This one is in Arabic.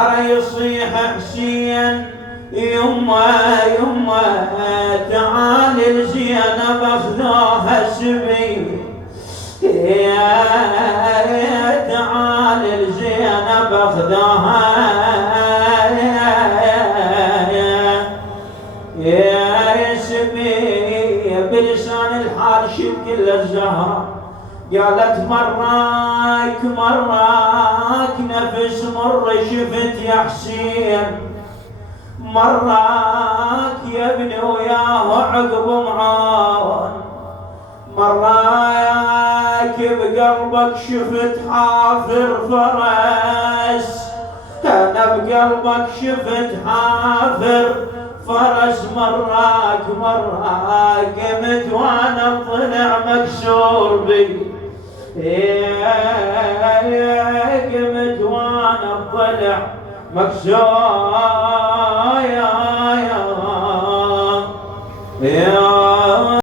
يصيح حسين يما يما تعال الزينب اخذوها سبي تعال الزينب اخذوها يا سبي بلسان الحال شبكي للزهرة قالت مراك نفس مر شفت يا حسين مراك يا ابني وياه عقب معاون مراك بقلبك شفت حافر فرس انا بقلبك شفت حافر فرس مراك قمت وانا طلع مكسور بي قمت وانا طلع مكسور يا